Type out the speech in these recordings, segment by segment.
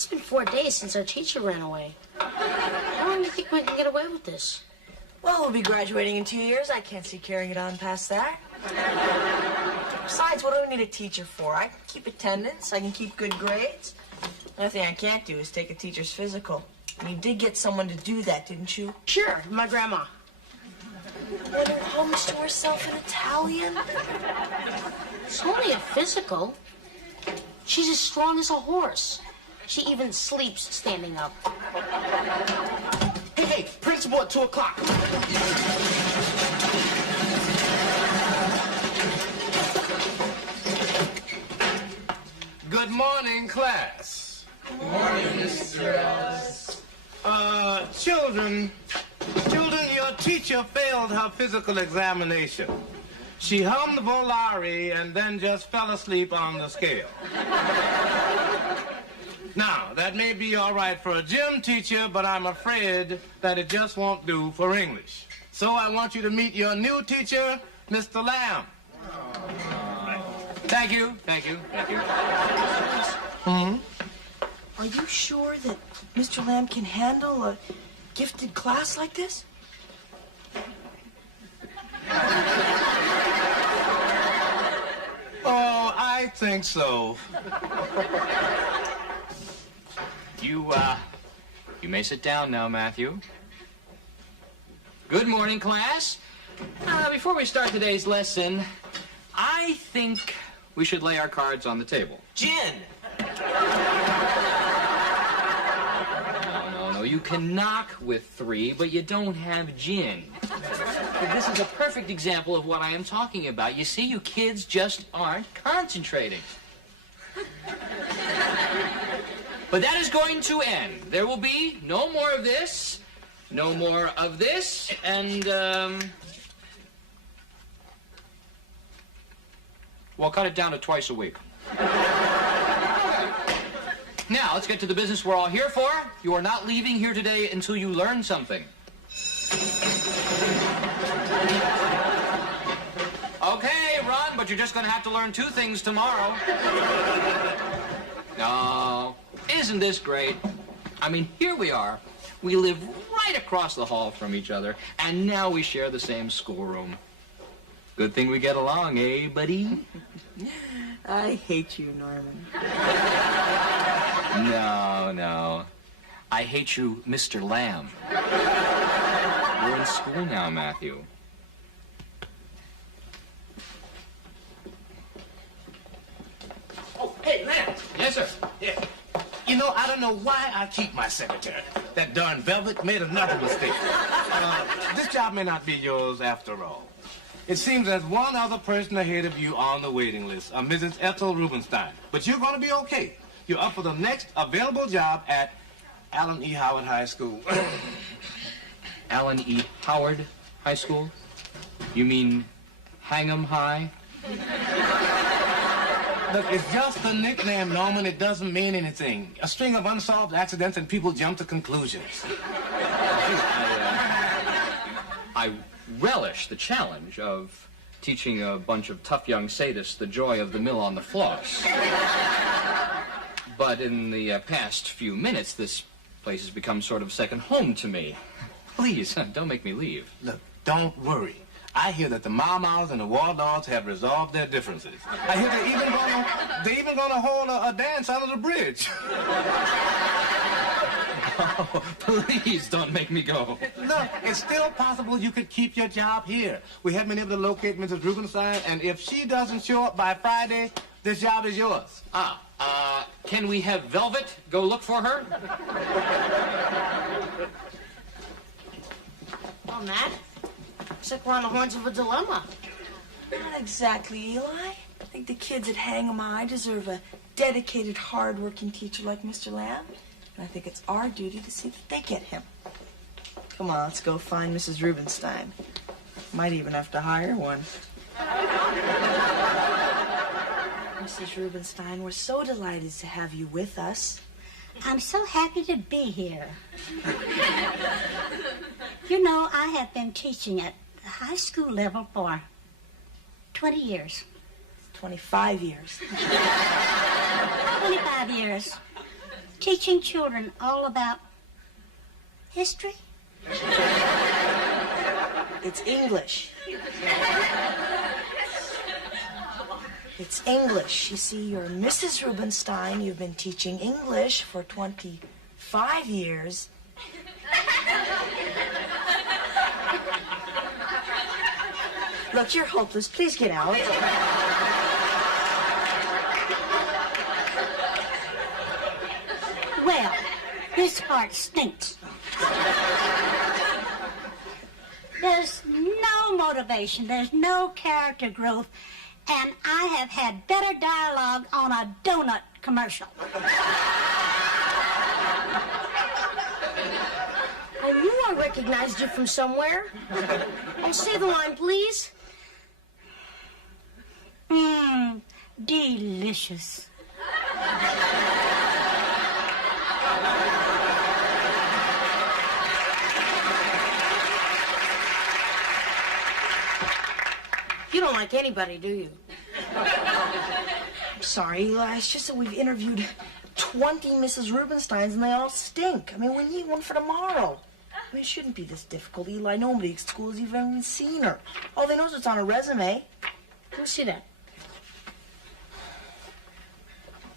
It's been 4 days since our teacher ran away. How long do you think we can get away with this? Well, we'll be graduating in 2 years. I can't see carrying it on past that. Besides, what do I need a teacher for? I can keep attendance. I can keep good grades. Another thing I can't do is take a teacher's physical. And you did get someone to do that, didn't you? Sure, my grandma. When her homes to herself in Italian? It's only a physical. She's as strong as a horse. She even sleeps standing up. Hey, principal at 2 o'clock. Good morning, class. Good morning, Mr. Ellis. Children, your teacher failed her physical examination. She hummed the Volare and then just fell asleep on the scale. Now, that may be all right for a gym teacher, but I'm afraid that it just won't do for English. So I want you to meet your new teacher, Mr. Lamb. Thank you. Are you sure that Mr. Lamb can handle a gifted class like this? Oh, I think so. You may sit down now, Matthew. Good morning, class. Before we start today's lesson, I think we should lay our cards on the table. Gin! No, you can knock with 3, but you don't have gin. This is a perfect example of what I am talking about. You see, you kids just aren't concentrating. But that is going to end. There will be no more of this, no more of this, and, well, cut it down to twice a week. Now, let's get to the business we're all here for. You are not leaving here today until you learn something. Okay, run, but you're just going to have to learn 2 things tomorrow. No, isn't this great? I mean, here we are. We live right across the hall from each other, and now we share the same schoolroom. Good thing we get along, eh, buddy? I hate you, Norman. No. I hate you, Mr. Lamb. We're in school now, Matthew. Oh, hey, Lamb. Yes, sir. Yeah. You know, I don't know why I keep my secretary. That darn Velvet made another mistake. This job may not be yours after all. It seems there's one other person ahead of you on the waiting list, a Mrs. Ethel Rubenstein. But you're going to be okay. You're up for the next available job at Allen E. Howard High School. Allen E. Howard High School? You mean Hangham High? Look, it's just a nickname, Norman. It doesn't mean anything. A string of unsolved accidents and people jump to conclusions. I relish the challenge of teaching a bunch of tough young sadists the joy of the mill on the floss. But in the past few minutes, this place has become sort of second home to me. Please, don't make me leave. Look, don't worry. I hear that the Mau-Maus and the Warlords have resolved their differences. I hear they're even gonna hold a dance under the bridge. Oh, please don't make me go. Look, it's still possible you could keep your job here. We haven't been able to locate Mrs. Rubenstein, and if she doesn't show up by Friday, this job is yours. Can we have Velvet go look for her? Well, Matt, looks like we're on the horns of a dilemma. Not exactly, Eli. I think the kids at Hangham High deserve a dedicated, hard-working teacher like Mr. Lamb. And I think it's our duty to see that they get him. Come on, let's go find Mrs. Rubenstein. Might even have to hire one. Mrs. Rubenstein, we're so delighted to have you with us. I'm so happy to be here. You know, I have been teaching at the high school level for 20 years. 25 years. 25 years. teaching children all about history? It's English. It's English. You see, you're Mrs. Rubenstein. You've been teaching English for 25 years. Look, you're hopeless. Please get out. Well, this part stinks. There's no motivation, there's no character growth, and I have had better dialogue on a donut commercial. I knew I recognized you from somewhere. Oh, say the line, please. Delicious. You don't like anybody, do you? I'm sorry, Eli. It's just that we've interviewed 20 Mrs. Rubensteins, and they all stink. I mean, we need one for tomorrow. I mean, it shouldn't be this difficult, Eli. Nobody at school has even seen her. All they know is it's on a resume. Let me see that.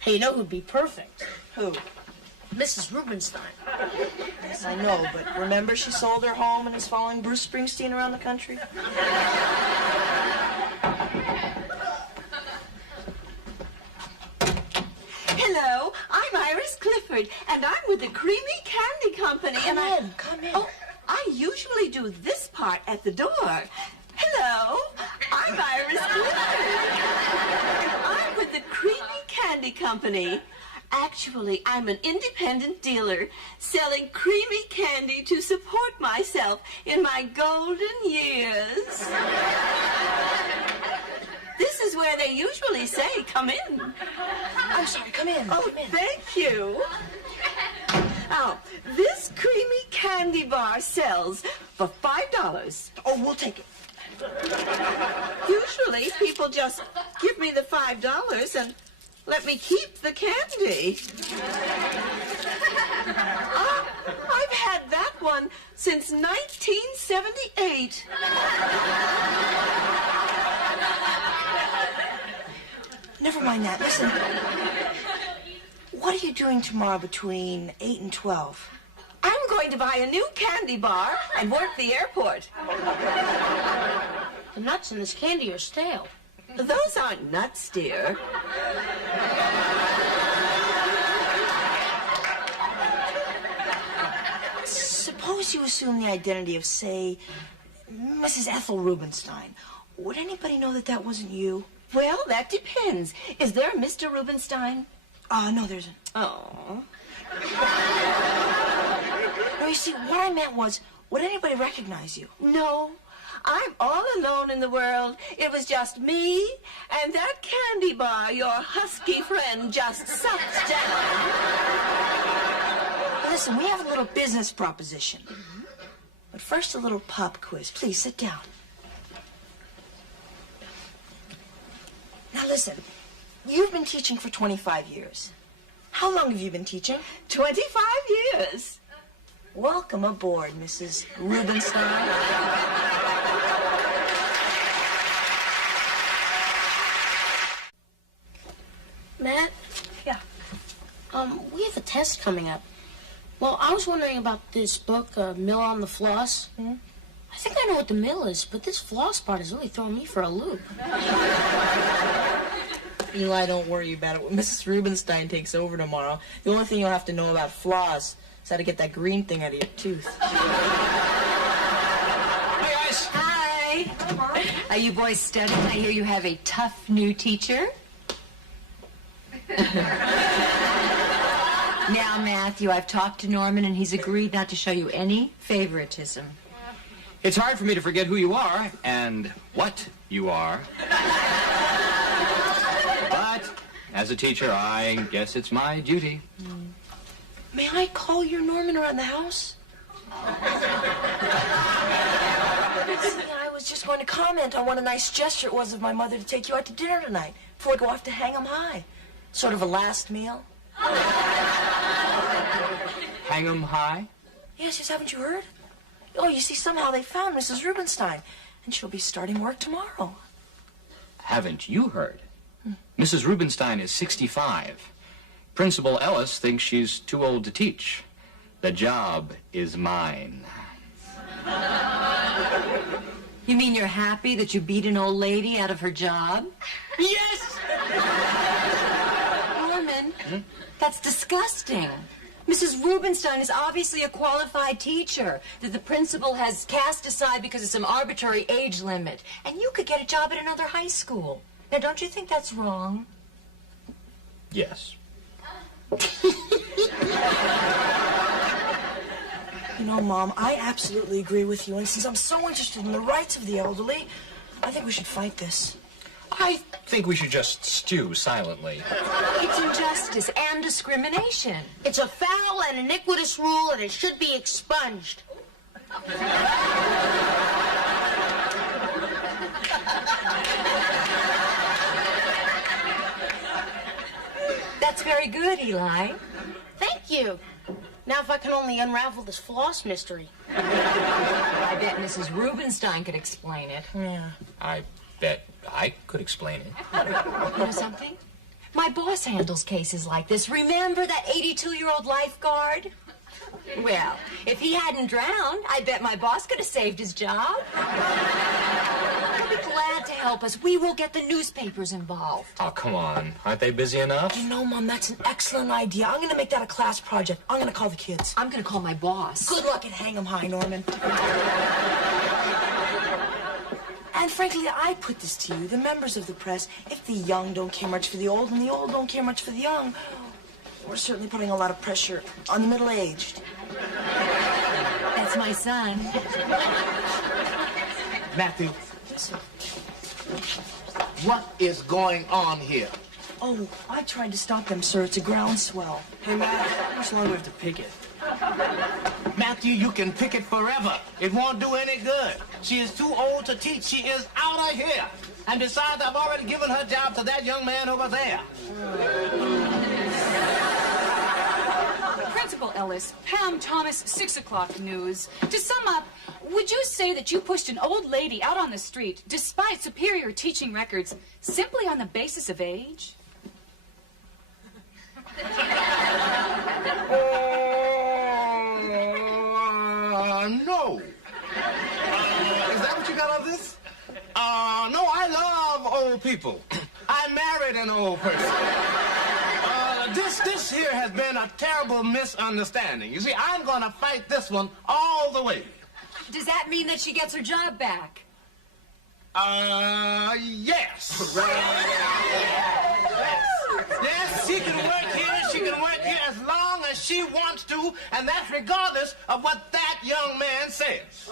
Hey, you know who'd be perfect? Who? Mrs. Rubenstein. Yes, I know, but remember she sold her home and is following Bruce Springsteen around the country? Hello, I'm Iris Clifford, and I'm with the Creamy Candy Company. Come in. Oh, I usually do this part at the door. Hello, I'm Iris Clifford. I'm with the Creamy Candy Company. Actually, I'm an independent dealer selling creamy candy to support myself in my golden years. This is where they usually say, come in. I'm sorry, come in. Oh, come in. thank you. Now, this creamy candy bar sells for $5. Oh, we'll take it. Usually, people just give me the $5 and let me keep the candy. I've had that one since 1978. Never mind that. Listen, what are you doing tomorrow between 8 and 12? I'm going to buy a new candy bar and work the airport. The nuts in this candy are stale. Those aren't nuts, dear. Suppose you assume the identity of, say, Mrs. Ethel Rubenstein. Would anybody know that that wasn't you? Well, that depends. Is there a Mr. Rubenstein? No, there isn't. Oh. No, you see, what I meant was, would anybody recognize you? No, I'm all alone in the world. It was just me and that candy bar your husky friend just sucked down. Listen, we have a little business proposition. But first, a little pop quiz. Please, sit down. Now, listen. You've been teaching for 25 years. How long have you been teaching? 25 years. Welcome aboard, Mrs. Rubenstein. Matt? Yeah. We have a test coming up. Well, I was wondering about this book, Mill on the Floss. Mm-hmm. I think I know what the mill is, but this floss part is really throwing me for a loop. Eli, don't worry about it. When Mrs. Rubenstein takes over tomorrow, the only thing you'll have to know about floss is how to get that green thing out of your tooth. Hey, guys. Hi. Are you boys studying? I hear you have a tough new teacher. Now, Matthew, I've talked to Norman, and he's agreed not to show you any favoritism. It's hard for me to forget who you are and what you are. But as a teacher, I guess it's my duty. May I call your Norman around the house? See, I was just going to comment on what a nice gesture it was of my mother to take you out to dinner tonight before I go off to hang 'em high. Sort of a last meal. hang 'em high? Yes, haven't you heard? Oh, you see, somehow they found Mrs. Rubenstein, and she'll be starting work tomorrow. Haven't you heard? Mrs. Rubenstein is 65. Principal Ellis thinks she's too old to teach. The job is mine. You mean you're happy that you beat an old lady out of her job? Yes! Norman, that's disgusting. Mrs. Rubenstein is obviously a qualified teacher that the principal has cast aside because of some arbitrary age limit. And you could get a job at another high school. Now, don't you think that's wrong? Yes. You know, Mom, I absolutely agree with you. And since I'm so interested in the rights of the elderly, I think we should fight this. I think we should just stew silently. It's injustice and discrimination. It's a foul and iniquitous rule, and it should be expunged. That's very good, Eli. Thank you. Now, if I can only unravel this floss mystery. I bet Mrs. Rubenstein could explain it. Yeah. I bet I could explain it. You know something? My boss handles cases like this. Remember that 82-year-old lifeguard? Well, if he hadn't drowned, I bet my boss could have saved his job. He'll be glad to help us. We will get the newspapers involved. Oh, come on. Aren't they busy enough? You know, Mom, that's an excellent idea. I'm going to make that a class project. I'm going to call the kids. I'm going to call my boss. Good luck and hang 'em high, Norman. And frankly, I put this to you, the members of the press, if the young don't care much for the old and the old don't care much for the young, we're certainly putting a lot of pressure on the middle-aged. That's my son. Matthew, what is going on here? Oh, I tried to stop them, sir. It's a groundswell. Hey, Matt, how much longer do we have to pick it? Matthew, you can pick it forever. It won't do any good. She is too old to teach. She is out of here. And besides, I've already given her job to that young man over there. Principal Ellis, Pam Thomas, 6 o'clock news. To sum up, would you say that you pushed an old lady out on the street, despite superior teaching records, simply on the basis of age? No. Is that what you got on this? No, I love old people. I married an old person. This here has been a terrible misunderstanding. You see, I'm going to fight this one all the way. Does that mean that she gets her job back? Yes. Yes, she can work here. She can work here as long as she wants to, and that's regardless of what that young man says.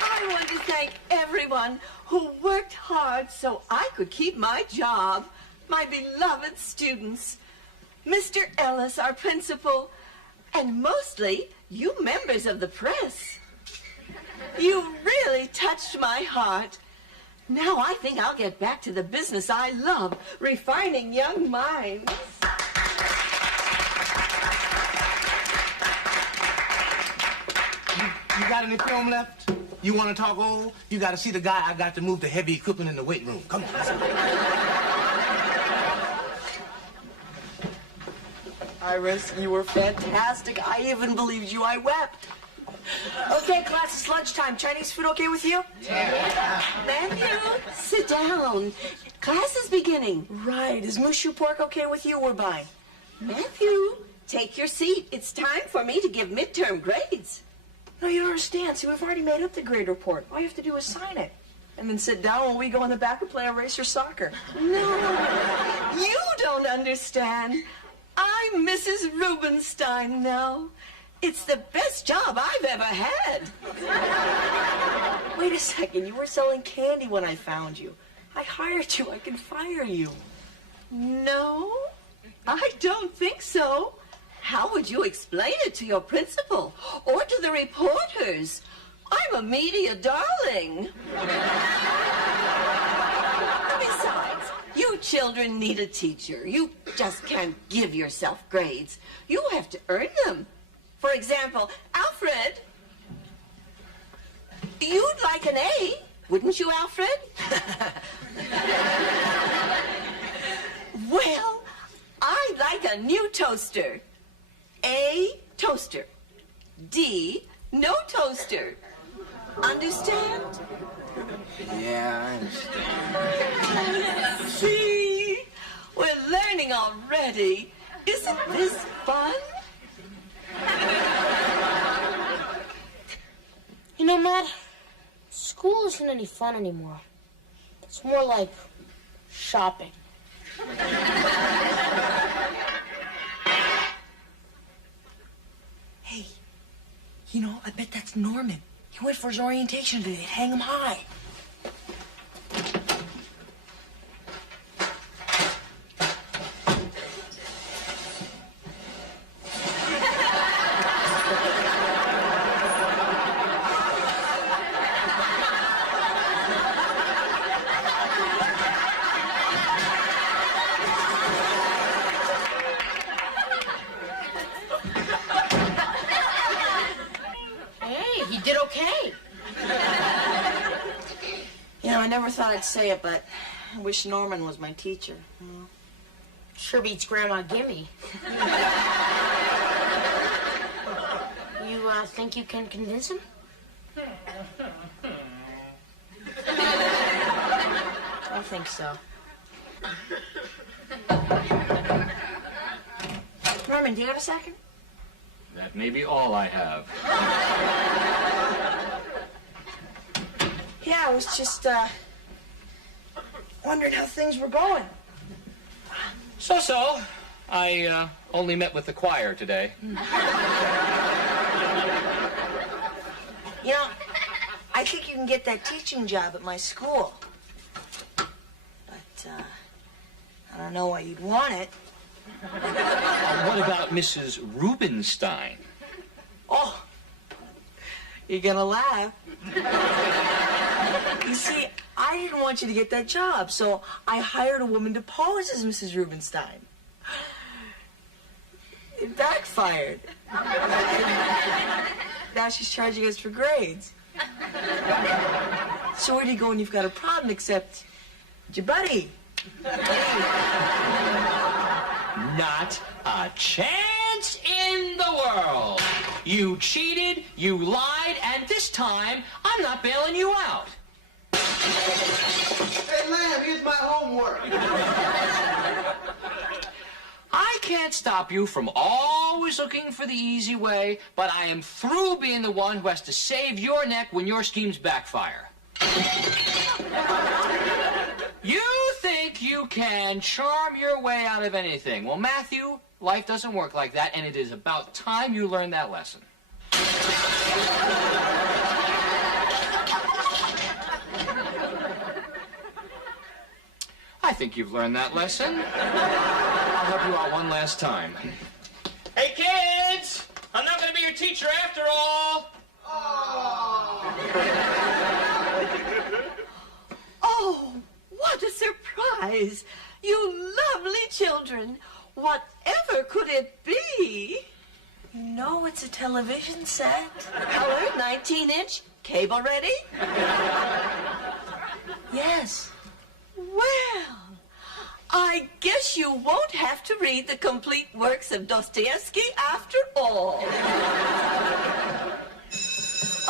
I want to thank everyone who worked hard so I could keep my job. My beloved students, Mr. Ellis, our principal, and mostly you members of the press. You really touched my heart. Now I think I'll get back to the business I love, refining young minds. You got any film left? You want to talk old? You got to see the guy I got to move the heavy equipment in the weight room. Come on, let's go. Iris, you were fantastic. I even believed you. I wept. Okay, class, it's lunchtime. Chinese food okay with you? Yeah. Matthew, sit down. Class is beginning. Right. Is mushu pork okay with you? We're buying. Matthew, take your seat. It's time for me to give midterm grades. No, you don't understand. See, we've already made up the grade report. All you have to do is sign it. And then sit down while we go in the back and play eraser soccer. No, you don't understand. I'm Mrs. Rubenstein now. It's the best job I've ever had. Wait a second. You were selling candy when I found you. I hired you. I can fire you. No, I don't think so. How would you explain it to your principal or to the reporters? I'm a media darling. Besides, you children need a teacher. You just can't give yourself grades. You have to earn them. For example, Alfred, you'd like an A, wouldn't you, Alfred? Well, I'd like a new toaster. A, toaster. D, no toaster. Understand? Yeah, I understand. See? We're learning already. Isn't this fun? You know, Matt, school isn't any fun anymore. It's more like shopping. Hey, you know, I bet that's Norman. He went for his orientation today. They'd hang him high. He did okay. You know, I never thought I'd say it, but I wish Norman was my teacher. Sure beats Grandma Gimme. You think you can convince him? I think so. Norman, do you have a second? That may be all I have. Yeah, I was just, wondering how things were going. So. I only met with the choir today. You know, I think you can get that teaching job at my school. But, I don't know why you'd want it. What about Mrs. Rubenstein? Oh, you're gonna laugh. You see, I didn't want you to get that job, so I hired a woman to pose as Mrs. Rubenstein. It backfired. Now she's charging us for grades. So where do you go when you've got a problem except your buddy? Not a chance in the world. You cheated, you lied, and this time, I'm not bailing you out. Hey, Lamb, here's my homework. I can't stop you from always looking for the easy way, but I am through being the one who has to save your neck when your schemes backfire. You think you can charm your way out of anything. Well, Matthew, life doesn't work like that, and it is about time you learned that lesson. I think you've learned that lesson. I'll help you out one last time. Hey, kids! I'm not going to be your teacher after all. Oh, what a surprise. You lovely children. Whatever could it be? You know it's a television set. Color, 19-inch, cable ready? Yes. Well, I guess you won't have to read the complete works of Dostoevsky after all.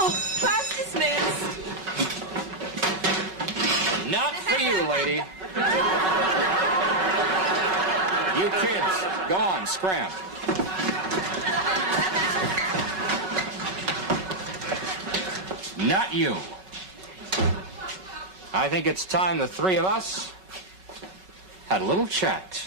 Oh, class dismissed. Not for you, lady. You kids, go on, scram. Not you. I think it's time the three of us had a little chat.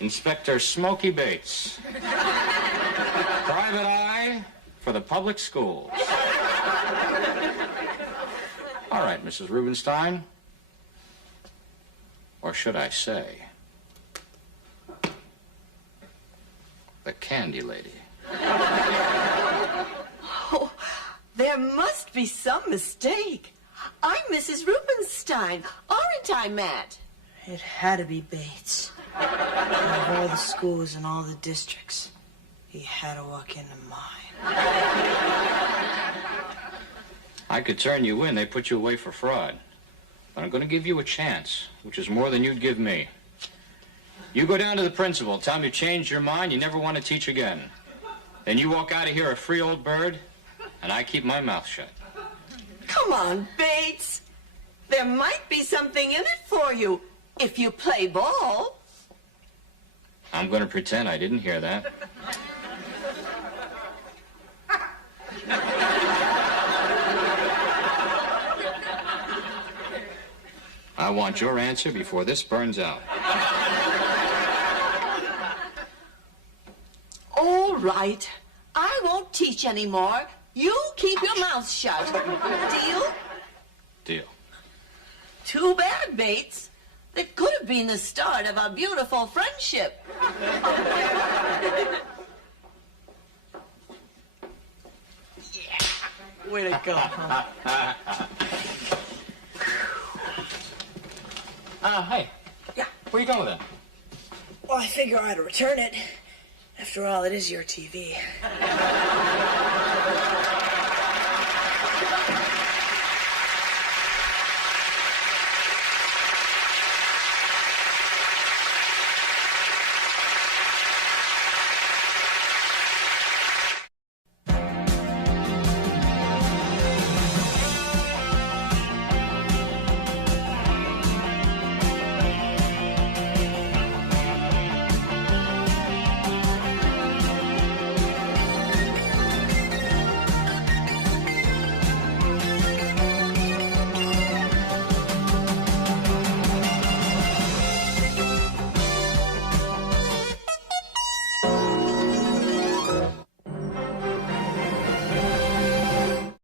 Inspector Smokey Bates. Private eye for the public schools. All right, Mrs. Rubenstein. Or should I say, the candy lady. Oh, there must be some mistake. I'm Mrs. Rubenstein. Aren't I, Matt? It had to be Bates. Out of all the schools and all the districts, he had to walk into mine. I could turn you in. They put you away for fraud. But I'm going to give you a chance, which is more than you'd give me. You go down to the principal, tell him you changed your mind, you never want to teach again. Then you walk out of here a free old bird, and I keep my mouth shut. Come on, Bates. There might be something in it for you if you play ball. I'm going to pretend I didn't hear that. I want your answer before this burns out. All right. I won't teach anymore. You keep your mouth shut. Deal? Deal. Too bad, Bates. That could have been the start of a beautiful friendship. Way to go, huh? Hey. Yeah. Where you going with that? Well, I figure I ought to return it. After all, it is your TV.